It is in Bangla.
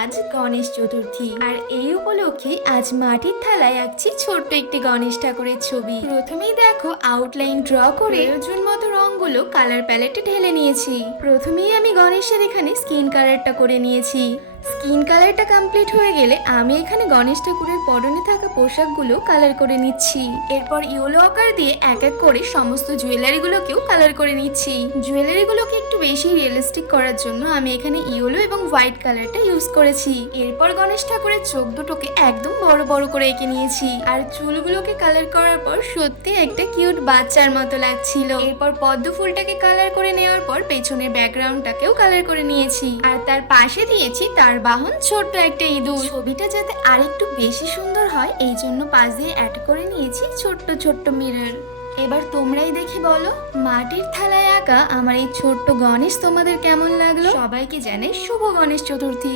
আজ গণেশ চতুর্থী আর এই উপলক্ষে আজ মাটির থালায় আঁকছি ছোট্ট একটি গণেশ ঠাকুরের ছবি। প্রথমেই দেখো আউটলাইন ড্র করে প্রয়োজন মতো রঙগুলো কালার প্যালেটে ঢেলে নিয়েছি। প্রথমেই আমি গণেশের এখানে স্কিন কালারটা করে নিয়েছি। স্কিন কালারটা কমপ্লিট হয়ে গেলে আমি এখানে গণেশ ঠাকুরের পরনে থাকা পোশাকগুলো কালার করে নিচ্ছি। এরপর ইয়েলো আকার দিয়ে এক এক করে সমস্ত জুয়েলারিগুলোকেও কালার করে নিচ্ছি। জুয়েলারিগুলোকে একটু বেশি রিয়েলিস্টিক করার জন্য আমি এখানে ইয়েলো এবং হোয়াইট কালারটা ইউজ করেছি। এরপর গণেশ ঠাকুরের চোখ দুটোকে একদম বড় বড় করে এঁকে নিয়েছি আর চুলগুলোকে কালার করার পর সত্যি একটা কিউট বাচ্চার মতো লাগছিল। এরপর পদ্ম ফুলটাকে কালার করে নেওয়ার পর পেছনের ব্যাকগ্রাউন্ডটাকেও কালার করে নিয়েছি আর তার পাশে দিয়েছি তার বাহন ছোট্ট একটা ইঁদুর। ছবিটা যাতে আরেকটু বেশি সুন্দর হয় এই জন্য পাশ দিয়ে অ্যাড করে নিয়েছি ছোট্ট ছোট্ট মিরর। এবার তোমরাই দেখে বলো মাটির থালায় আঁকা আমার এই ছোট্ট গণেশ তোমাদের কেমন লাগলো। সবাইকে জানাই শুভ গণেশ চতুর্থী।